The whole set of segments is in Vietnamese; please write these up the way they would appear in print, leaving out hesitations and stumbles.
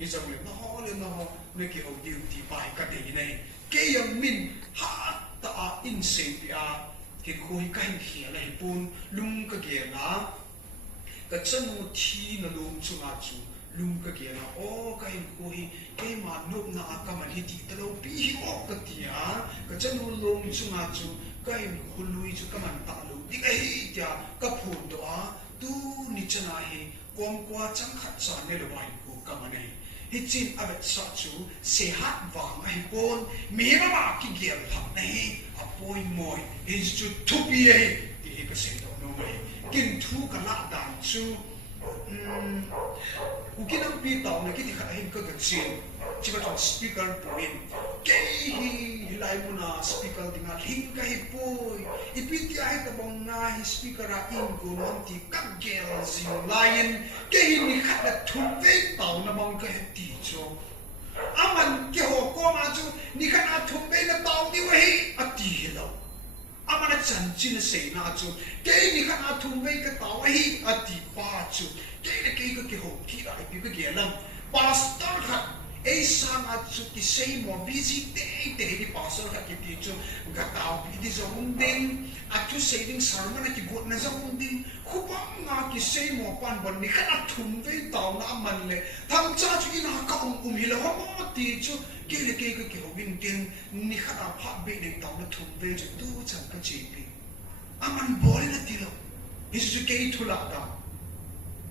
izong le na ho ne ki ho diu ti pai ka de nei ke yang min ha ta a in se pi a ke khoi kan khia lai pun lung ka ge na ka chanu thi na lum chunga chu lung ka ge na o ka in khoi ke ma nup na ka ma hi ti ta lo pi o ka ti a ka chanu lum chunga chu ka in khului chu ka man ta lu ti ai tia ka phun do a tu ni chana hi kom kwa chang khat sa ne lo bai ku ka ma nei hi chin avet sa chu se hat wang ai pon mi ma ki ge phak nei apoi moi is chu tu pi ai ti ka se do no mai kin thu ka la dan chu ukinang pi tao na kiti khahin ka gatsin chiba thong speaker point ke hi hilai muna speaker dinga hing ka hi poi ipiti ai ta bong na hi speaker a in ko non ti kak gel zin lion ke hi ni khat thun ve tao na bong ka ti cho aman ke ho ko ma chu ni khat a thun ve na tao ni we a ti lo amana chan chin se na chu ke ni khat a thun ve ka tao hi a ti pa chu ke ho ki ai pi ka ge lam pastor khat ei sang at chu ki sei mo busy te di pastor khat ki ti chu ga tao pi di zong ding at chu saving sermon ki gut na zong ding khupam nga ki sei mo pan bon ni khat thum ve tao na man le thang cha chu ina ka hi lo mo ti chu ke ho bin tin ni khat a pha be ding tao na thum ve chu tu chan ka chi pi aman bol na ti lo isu ke thu la ta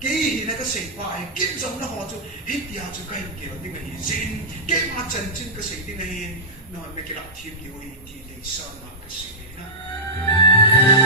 cái gì nó có xảy phải kiếm giống nó họ cho hết dia cho cái kiểu như này xin cái mà chân chân cái sự như này nó mấy cái đặc thiên điều gì thì để sao mà cái sự này ta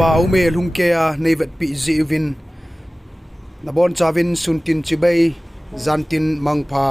pa ume lungke a nevet pi zivin na bon chavin suntin chibei zantin mangpha